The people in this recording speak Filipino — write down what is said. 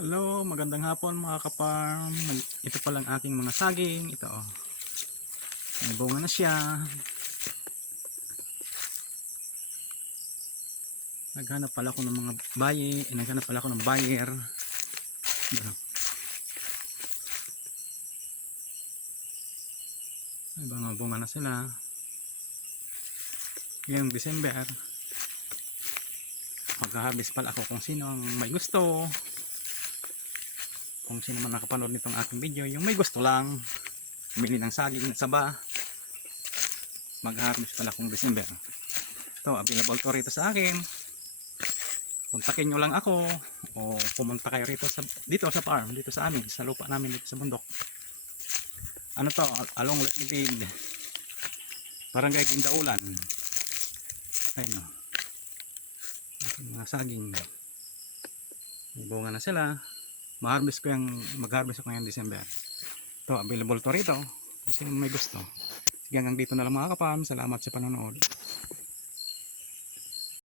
Hello, magandang hapon mga kaparm. Ito pa lang aking mga saging. Ito oh. May bunga na siya. Naghanap pala ako ng mga naghanap pala ako ng buyer. Ito. May mga bunga na sila. Ngayong December. Magha-harvest pala ako kung sino ang may gusto. Kung sino man nakapanood nitong aking video, yung may gusto lang bili ng saging sa saba, mag-harvest pala kung December. Ito, available to rito sa akin. Kontakin nyo lang ako o pumunta kayo rito dito sa farm, dito sa amin, sa lupa namin dito sa bundok. Ano to, along Lakibid, Barangay Gindaulan. Ayun o, mga saging, may bunga na sila. Mag-harvest ako yung December. Ito, available to rito kung sino may gusto. Sige, hanggang dito na lang mga kapam. Salamat sa panonood.